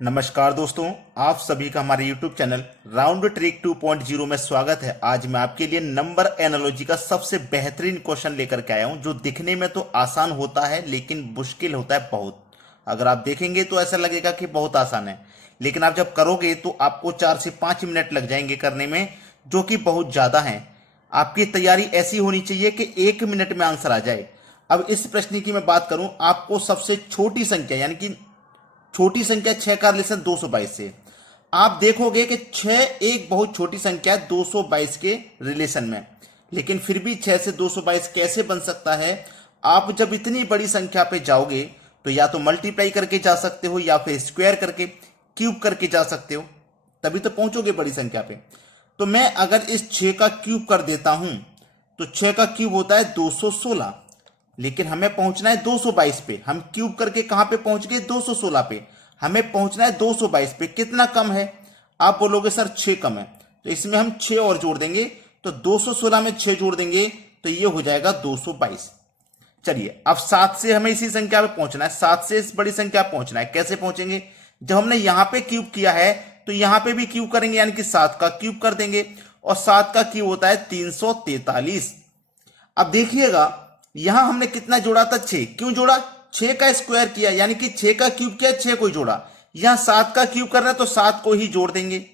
नमस्कार दोस्तों, आप सभी का हमारे YouTube चैनल राउंड ट्रिक 2.0 में स्वागत है। आज मैं आपके लिए नंबर एनालॉजी का सबसे बेहतरीन क्वेश्चन लेकर के आया हूं, जो दिखने में तो आसान होता है लेकिन मुश्किल होता है बहुत। अगर आप देखेंगे तो ऐसा लगेगा कि बहुत आसान है, लेकिन आप जब करोगे तो आपको 4 से 5 मिनट लग जाएंगे करने में, जो कि बहुत ज़्यादा है। आपकी तैयारी ऐसी होनी चाहिए कि 1 मिनट में आंसर आ जाए। अब इस प्रश्न की मैं बात करूं, आपको सबसे छोटी संख्या यानी कि छोटी संख्या 6 का रिलेशन 222 से। आप देखोगे कि 6 एक बहुत छोटी संख्या है 222 के रिलेशन में, लेकिन फिर भी 6 से 222 कैसे बन सकता है? आप जब इतनी बड़ी संख्या पे जाओगे तो या तो मल्टीप्लाई करके जा सकते हो या फिर स्क्वायर करके, क्यूब करके जा सकते हो, तभी तो पहुंचोगे बड़ी संख्या पे। तो मैं अगर इस 6 का क्यूब कर देता हूं तो 6 का क्यूब होता है 216, लेकिन हमें पहुंचना है 222 पे। हम क्यूब करके कहां पे पहुंच गए? 216 पे। हमें पहुंचना है 222 पे। कितना कम है? आप बोलोगे सर 6 कम है, तो इसमें हम 6 और जोड़ देंगे, तो 216 में 6 जोड़ देंगे तो ये हो जाएगा 222। चलिए, अब 7 से हमें इसी संख्या पे पहुंचना है, 7 से इस बड़ी संख्या पे पहुंचना है। कैसे पहुंचेंगे? जब हमने यहां पे क्यूब किया है तो यहां पे भी क्यूब करेंगे, यानी कि 7 का क्यूब कर देंगे, और 7 का क्यूब होता है 343। अब देखिएगा, यहां हमने कितना जोड़ा था? 6। क्यों जोड़ा? 6 का स्क्वायर किया, यानी कि 6 का क्यूब किया, 6 को ही जोड़ा। यहां 7 का क्यूब करना है तो 7 को ही जोड़ देंगे।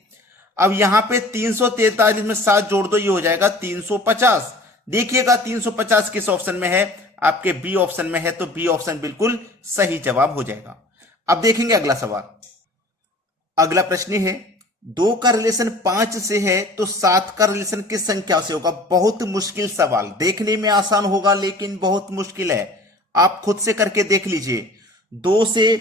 अब यहां पे 343 में 7 जोड़ दो, ये हो जाएगा 350। देखिएगा 350 किस ऑप्शन में है? आपके बी ऑप्शन में है, तो बी ऑप्शन बिल्कुल सही जवाब हो जाएगा। अब देखेंगे अगला सवाल। अगला प्रश्न है, 2 का रिलेशन 5 से है तो 7 का रिलेशन किस संख्या से होगा? बहुत मुश्किल सवाल, देखने में आसान होगा लेकिन बहुत मुश्किल है। आप खुद से करके देख लीजिए। 2 से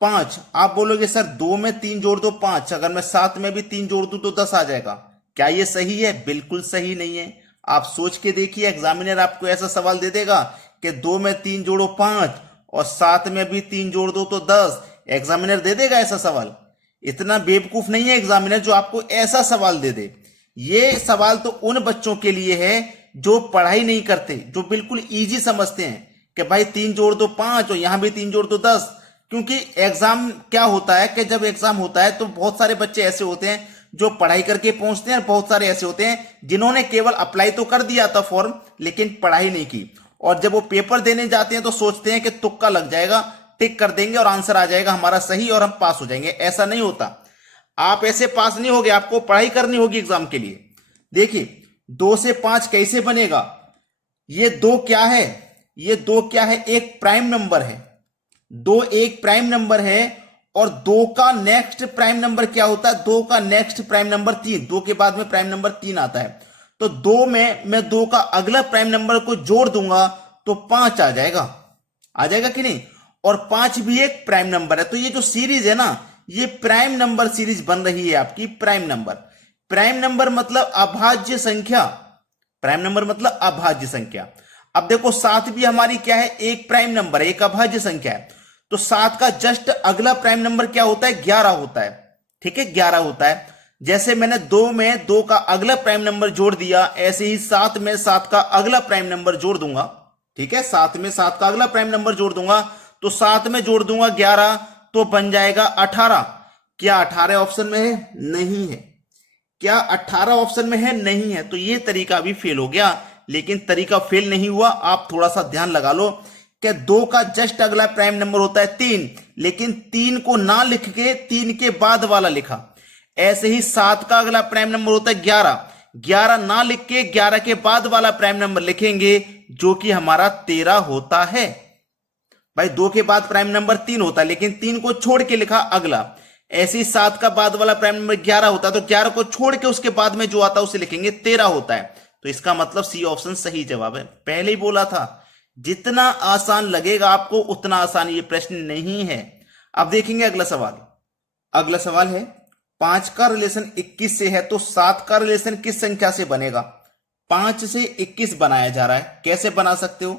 5, आप बोलोगे सर 2 में 3 जोड़ दो 5, अगर मैं 7 में भी 3 जोड़ दूं तो 10 आ जाएगा। क्या यह सही है? बिल्कुल सही नहीं है। आप सोच के देखिए, एग्जामिनर आपको ऐसा सवाल दे देगा कि 2 में 3 जोड़ो 5 और 7 में भी 3 जोड़ दो तो 10। एग्जामिनर दे देगा ऐसा सवाल? इतना बेवकूफ नहीं है एग्जामिनर जो आपको ऐसा सवाल दे दे। ये सवाल तो उन बच्चों के लिए है जो पढ़ाई नहीं करते, जो बिल्कुल इजी समझते हैं कि भाई 3 जोड़ दो 5 और यहां भी 3 जोड़ दो 10। क्योंकि एग्जाम क्या होता है कि जब एग्जाम होता है तो बहुत सारे बच्चे ऐसे होते हैं जो पढ़ाई करके पहुंचते हैं, और बहुत सारे ऐसे होते हैं जिन्होंने केवल अप्लाई तो कर दिया था फॉर्म, लेकिन पढ़ाई नहीं की। और जब वो पेपर देने जाते हैं तो सोचते हैं कि तुक्का लग जाएगा, टिक कर देंगे और आंसर आ जाएगा हमारा सही और हम पास हो जाएंगे। ऐसा नहीं होता। आप ऐसे पास नहीं होगे, आपको पढ़ाई करनी होगी एग्जाम के लिए। देखिए 2 से 5 कैसे बनेगा? ये 2 क्या है? ये 2 क्या है? एक प्राइम नंबर है। 2 एक प्राइम नंबर है, और 2 का नेक्स्ट प्राइम नंबर क्या होता है? 2 का नेक्स्ट प्राइम नंबर 3। 2 के बाद में प्राइम नंबर 3 आता है, तो 2 में मैं 2 का अगला प्राइम नंबर को जोड़ दूंगा तो 5 आ जाएगा। आ जाएगा कि नहीं? और 5 भी एक प्राइम नंबर है। तो ये जो सीरीज है ना, ये प्राइम नंबर सीरीज बन रही है आपकी। प्राइम नंबर, प्राइम नंबर मतलब अभाज्य संख्या। प्राइम नंबर मतलब अभाज्य संख्या। अब देखो 7 भी हमारी क्या है? एक प्राइम नंबर है, एक अभाज्य संख्या है। तो 7 का जस्ट अगला प्राइम नंबर क्या होता है? 11 होता है। ठीक है, 11 होता है। जैसे मैंने 2 में 2 का अगला प्राइम नंबर जोड़ दिया, ऐसे ही 7 में 7 का अगला प्राइम नंबर जोड़ दूंगा। ठीक है, 7 में 7 का अगला प्राइम नंबर जोड़ दूंगा, तो 7 में जोड़ दूंगा 11, तो बन जाएगा 18। क्या 18 ऑप्शन में है? नहीं है। क्या 18 ऑप्शन में है? नहीं है। तो ये तरीका भी फेल हो गया। लेकिन तरीका फेल नहीं हुआ, आप थोड़ा सा ध्यान लगा लो कि 2 का जस्ट अगला प्राइम नंबर होता है 3, लेकिन 3 को ना लिख के 3 के बाद वाला लिखा। ऐसे ही 7 का अगला प्राइम नंबर होता है 11, 11 ना लिख के 11 के बाद वाला प्राइम नंबर लिखेंगे, जो कि हमारा 13 होता है। भाई 2 के बाद प्राइम नंबर 3 होता है, लेकिन 3 को छोड़ के लिखा अगला। ऐसे ही 7 का बाद वाला प्राइम नंबर 11 होता है, तो 11 को छोड़ के उसके बाद में जो आता है उसे लिखेंगे 13 होता है। तो इसका मतलब सी ऑप्शन सही जवाब है। पहले ही बोला था, जितना आसान लगेगा आपको उतना आसान ये प्रश्न नहीं है। अब देखेंगे अगला सवाल। अगला सवाल है, 5 का रिलेशन 21 से है तो 7 का रिलेशन किस संख्या से बनेगा? 5 से 21 बनाया जा रहा है। कैसे बना सकते हो?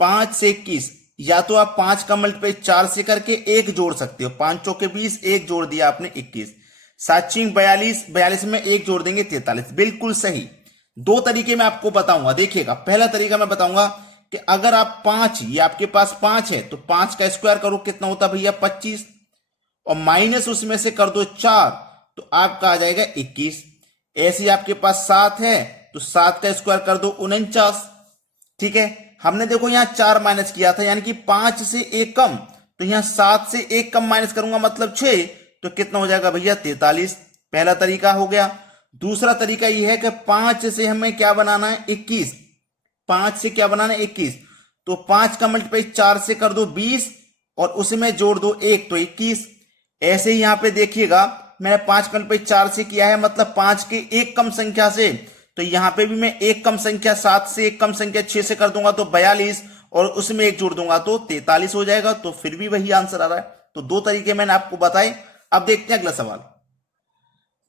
5 से 21, या तो आप 5 का मल्टीप्लाई 4 से करके 1 जोड़ सकते हो। 5 चौके 20, 1 जोड़ दिया आपने 21। 7 चींग 42, 42 में 1 जोड़ देंगे 43। बिल्कुल सही। 2 तरीके मैं आपको बताऊंगा। देखिएगा, पहला तरीका मैं बताऊंगा कि अगर आप 5, ये आपके पास 5 है, तो 5 का स्क्वायर करो, कितना होता है भैया? 25। और माइनस उसमें से कर दो 4 तो आपका आ जाएगा 21। ऐसे ही आपके पास 7 है तो 7 का स्क्वायर कर दो 49। ठीक है, हमने देखो यहां 4 माइनस किया था यानी कि 5 से 1 कम, तो यहां 7 से 1 कम माइनस करूंगा मतलब 6, तो कितना हो जाएगा भैया 43। पहला तरीका हो गया। दूसरा तरीका यह है कि 5 से हमें क्या बनाना है 21, 5 से क्या बनाना है 21, तो 5 का मल्टीप्लाई 4 से कर दो 20 और उसमें जोड़ दो 1 तो 21। ऐसे ही यहां पे देखिएगा मैंने 5 का मल्टीप्लाई 4 से किया है मतलब 5 के एक कम संख्या से, तो यहां पे भी मैं एक कम संख्या 7 से एक कम संख्या 6 से कर दूंगा तो 42 और उसमें एक जोड़ दूंगा तो 43 हो जाएगा। तो फिर भी वही आंसर आ रहा है। तो दो तरीके मैंने आपको बताए। अब देखते हैं अगला सवाल।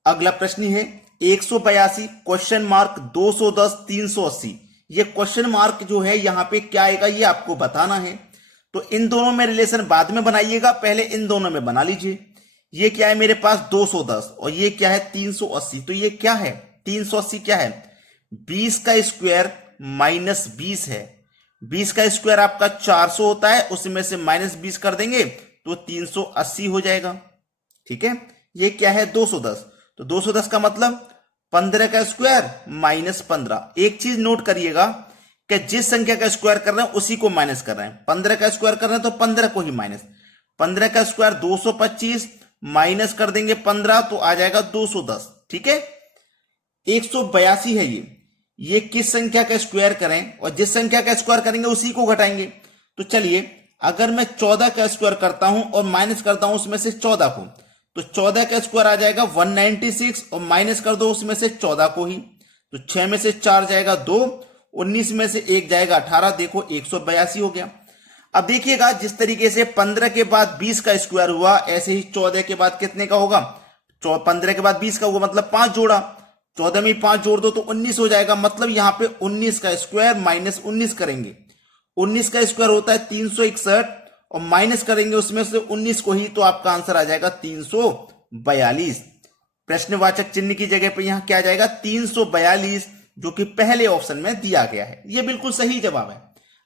अगला प्रश्न है 182 क्वेश्चन मार्क 210 380। ये क्वेश्चन मार्क जो है यहां पे क्या आएगा ये आपको बताना है। तो इन दोनों में रिलेशन बाद में बनाइएगा, पहले इन दोनों में बना लीजिए। ये क्या है मेरे पास 210 और ये क्या है 380। तो ये क्या है 380 क्या है 20 का स्क्वायर माइनस 20 है। 20 का स्क्वायर आपका 400 होता है, उसमें से माइनस 20 कर देंगे तो 380 हो जाएगा। ठीक है, ये क्या है 210, तो 210 का मतलब 15 का स्क्वायर माइनस 15। एक चीज नोट करिएगा कि जिस संख्या का स्क्वायर कर रहे हैं उसी को माइनस कर रहे हैं। 15 का स्क्वायर कर रहे हैं तो 15 को ही माइनस। 15 का स्क्वायर 225 माइनस कर देंगे 15 तो आ जाएगा 210। ठीक है, 182 है ये किस संख्या का स्क्वायर करें और जिस संख्या का स्क्वायर करेंगे उसी को घटाएंगे। तो चलिए अगर मैं 14 का स्क्वायर करता हूं और माइनस करता हूं उसमें से 14 को, तो 14 का स्क्वायर आ जाएगा 196 और माइनस कर दो उसमें से 14 को ही, तो 6 में से 4 जाएगा 2, 19 में से 1 जाएगा 18। देखो 182 हो गया। अब देखिएगा जिस तरीके से 15 के बाद 20 का स्क्वायर हुआ ऐसे ही 14 के बाद कितने का होगा 15 के बाद 20 का होगा मतलब 5 जोड़ा, 14 में 5 जोड़ दो तो 19 हो जाएगा। मतलब यहां पे 19 का स्क्वायर माइनस 19 करेंगे। 19 का स्क्वायर होता है 361 और माइनस करेंगे उसमें से 19 को ही, तो आपका आंसर आ जाएगा 342। प्रश्नवाचक चिन्ह की जगह पे यहां क्या आ जाएगा 342, जो कि पहले ऑप्शन में दिया गया है। यह बिल्कुल सही जवाब है।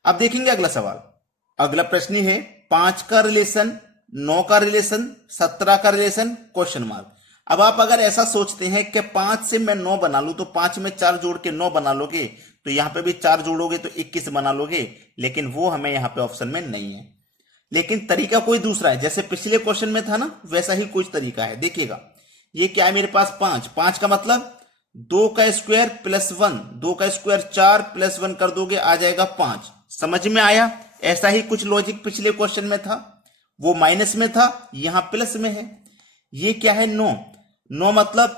अब देखेंगे अगला सवाल। अगला प्रश्न है 5 का रिलेशन, 9 का रिलेशन, 17 का रिलेशन क्वेश्चन मार्क। अब आप अगर ऐसा सोचते हैं कि 5 से मैं 9 बना लूं तो 5 में 4 जोड़ के 9 बना लोगे, तो यहां पे भी 4 जोड़ोगे तो 21 बना लोगे, लेकिन वो हमें यहां पे ऑप्शन में नहीं है। लेकिन तरीका कोई दूसरा है, जैसे पिछले क्वेश्चन में था ना वैसा ही कुछ तरीका है। देखिएगा ये क्या है मेरे पास 5 का मतलब 2 का स्क्वायर प्लस 1, 2 का स्क्वायर 4 प्लस 1 कर दोगे आ जाएगा 5। समझ में आया? ऐसा ही कुछ लॉजिक पिछले क्वेश्चन में था, वो माइनस में था यहां प्लस में है। ये क्या है 9 मतलब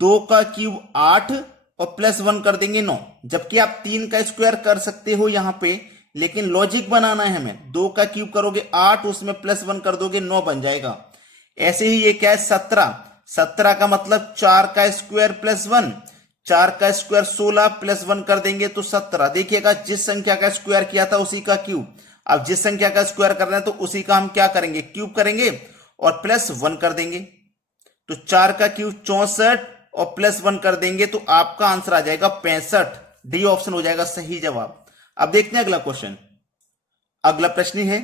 2 का क्यूब 8 और प्लस 1 कर देंगे 9, जबकि आप 3 का स्क्वायर कर सकते हो यहां पे, लेकिन लॉजिक बनाना है हमें। 2 का क्यूब करोगे 8 उसमें प्लस 1 कर दोगे 9 बन जाएगा। ऐसे ही ये क्या है 17 का मतलब 4 का स्क्वायर प्लस 1, 4 का स्क्वायर 16 प्लस 1 कर देंगे तो 17। देखिएगा जिस संख्या का स्क्वायर किया था उसी का क्यूब, अब जिस संख्या का स्क्वायर कर रहे हैं तो उसी का हम क्या करेंगे क्यूब करेंगे और प्लस 1 कर देंगे। तो 4 का क्यूब 64 और प्लस 1 कर देंगे तो आपका आंसर आ जाएगा 65। डी ऑप्शन हो जाएगा सही जवाब। अब देखते हैं अगला क्वेश्चन। अगला प्रश्न है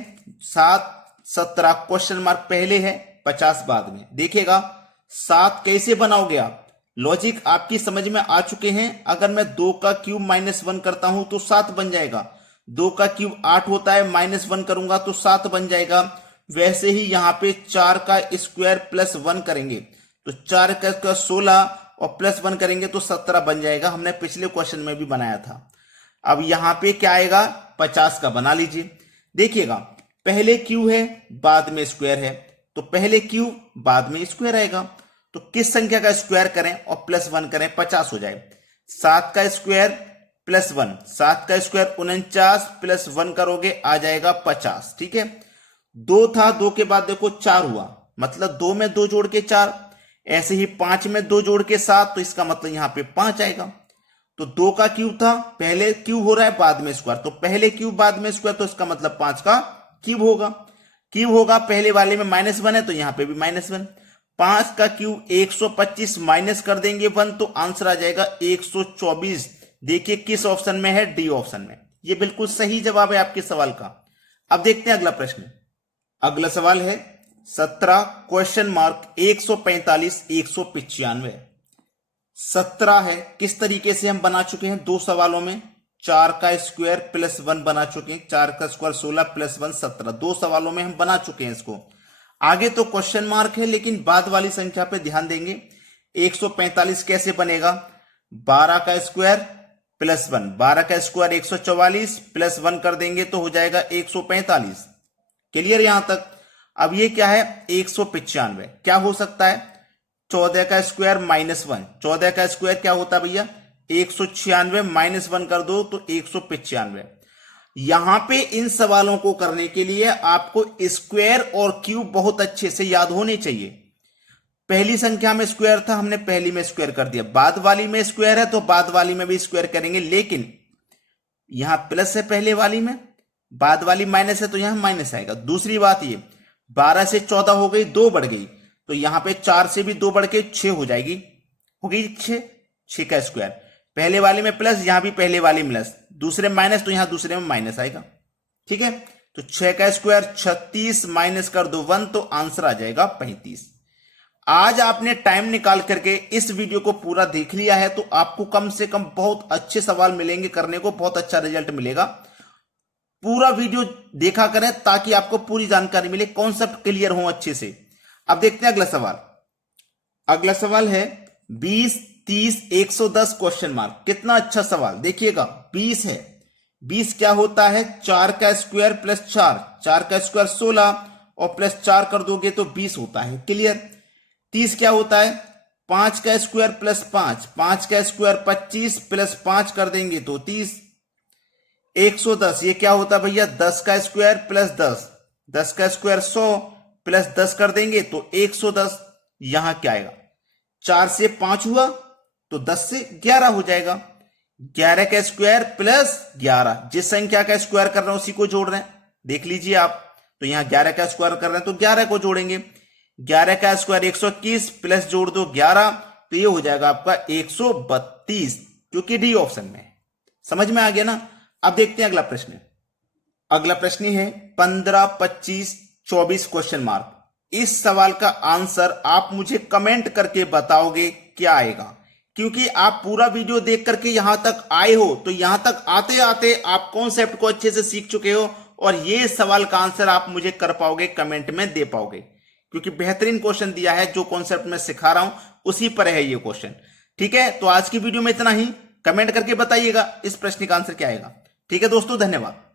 7 17 क्वेश्चन मार्क पहले है 50 बाद में। देखिएगा 7 कैसे बनाओगे आप, लॉजिक आपकी समझ में आ चुके हैं। अगर मैं 2 का क्यूब माइनस 1 करता हूं तो 7 बन जाएगा। 2 का क्यूब 8 होता है, माइनस 1 करूंगा तो 7 बन जाएगा। वैसे ही यहां पे 4 का स्क्वायर प्लस 1 करेंगे तो 4 का स्क्वायर 16 और प्लस 1 करेंगे तो 17 बन जाएगा। हमने पिछले क्वेश्चन में भी बनाया था। अब यहां पे क्या आएगा 50 का बना लीजिए। देखिएगा पहले क्यू है बाद में स्क्वायर है, तो पहले क्यू बाद में स्क्वायर आएगा। तो किस संख्या का स्क्वायर करें और प्लस 1 करें 50 हो जाए। 7 का स्क्वायर प्लस 1, 7 का स्क्वायर 49 प्लस 1 करोगे आ जाएगा 50। ठीक है, 2 था, 2 के बाद देखो 4 हुआ, मतलब 2 में 2 जोड़ के 4। ऐसे ही 5 में 2 जोड़ के 7, तो इसका मतलब यहां पे 5 आएगा। तो 2 का क्यूब था, पहले क्यूब हो रहा है बाद में स्क्वायर, तो पहले क्यूब बाद में स्क्वायर, तो इसका मतलब 5 का क्यूब होगा। क्यूब होगा, पहले वाले में -1 है तो यहां पे भी -1। 5 का क्यूब 125 माइनस कर देंगे 1 तो आंसर आ जाएगा 124। देखिए किस ऑप्शन में है, डी ऑप्शन में। ये बिल्कुल सही जवाब है आपके सवाल का। अब देखते हैं अगला प्रश्न। अगला सवाल है 17 क्वेश्चन मार्क 145 195 17 है। किस तरीके से हम बना चुके हैं दो सवालों में, 4 का स्क्वायर प्लस 1 बना चुके हैं, 4 का स्क्वायर 16 प्लस 1 17, दो सवालों में हम बना चुके हैं इसको। आगे तो क्वेश्चन मार्क है, लेकिन बाद वाली संख्या पे ध्यान देंगे। 145 कैसे बनेगा, 12 का स्क्वायर प्लस 1, 12 का स्क्वायर 144 प्लस 1 कर देंगे तो हो जाएगा 145। क्लियर यहां तक। अब ये क्या है 195, क्या हो सकता है 14 का स्क्वायर माइनस 1, 14 का स्क्वायर क्या होता है भैया 196, माइनस 1 कर दो तो 195। यहां पे इन सवालों को करने के लिए आपको स्क्वायर और क्यूब बहुत अच्छे से याद होने चाहिए। पहली संख्या में स्क्वायर था, हमने पहली में स्क्वायर कर दिया, बाद वाली में स्क्वायर है तो बाद वाली में भी स्क्वायर करेंगे, लेकिन यहां प्लस है पहले वाली में, बाद वाली माइनस है तो यहां माइनस आएगा। दूसरी बात ये 12 से 14 हो गई, 2 बढ़ गई, तो यहां पे 4 से भी 2 बढ़ के 6 हो जाएगी, हो गई 6, 6 का स्क्वायर। पहले वाले में प्लस, यहां भी पहले वाले में प्लस, दूसरे माइनस तो यहां दूसरे में माइनस आएगा। ठीक है, तो 6 का स्क्वायर 36 माइनस कर दो 1 तो आंसर आ जाएगा 35। आज आपने टाइम निकाल करके इस वीडियो को पूरा देख लिया है तो आपको कम से कम बहुत अच्छे सवाल मिलेंगे करने को, बहुत अच्छा रिजल्ट मिलेगा। पूरा वीडियो देखा करें ताकि आपको पूरी जानकारी मिले, कॉन्सेप्ट क्लियर हो अच्छे से। अब देखते हैं अगला सवाल। अगला सवाल है 20 30 110 क्वेश्चन मार्क। कितना अच्छा सवाल, देखिएगा 20 है, 20 क्या होता है 4 का स्क्वायर प्लस 4, 4 का स्क्वायर 16 और प्लस 4 कर दोगे तो 20 होता है। क्लियर। 30 क्या होता है 5 का स्क्वायर प्लस 5, 5 का स्क्वायर 25 प्लस 5 कर देंगे तो 30। 110 ये क्या होता है भैया 10 का स्क्वायर प्लस 10, 10 का स्क्वायर 100 प्लस 10 कर देंगे तो 110। यहां क्या आएगा 4 से 5 हुआ तो 10 से 11 हो जाएगा, 11 का स्क्वायर प्लस 11, जिस संख्या का स्क्वायर कर रहे हैं उसी को जोड़ रहे हैं, देख लीजिए आप। तो यहां 11 का स्क्वायर कर रहे हैं तो 11 को जोड़ेंगे, 11 का स्क्वायर 121 प्लस जोड़ दो 11 तो ये हो जाएगा आपका 132, क्योंकि डी ऑप्शन में है। समझ में आ गया ना। अब देखते हैं अगला प्रश्न। अगला प्रश्न है 15 25 24 क्वेश्चन मार्क। इस सवाल का आंसर आप मुझे कमेंट करके बताओगे क्या आएगा, क्योंकि आप पूरा वीडियो देख करके यहां तक आए हो तो यहां तक आते आते आप कॉन्सेप्ट को अच्छे से सीख चुके हो और ये सवाल का आंसर आप मुझे कर पाओगे, कमेंट में दे पाओगे, क्योंकि बेहतरीन क्वेश्चन दिया है। जो कॉन्सेप्ट मैं सिखा रहा हूं उसी पर है ये क्वेश्चन। ठीक है, तो आज की वीडियो में इतना ही। कमेंट करके बताइएगा इस प्रश्न का आंसर क्या आएगा। ठीक है दोस्तों, धन्यवाद।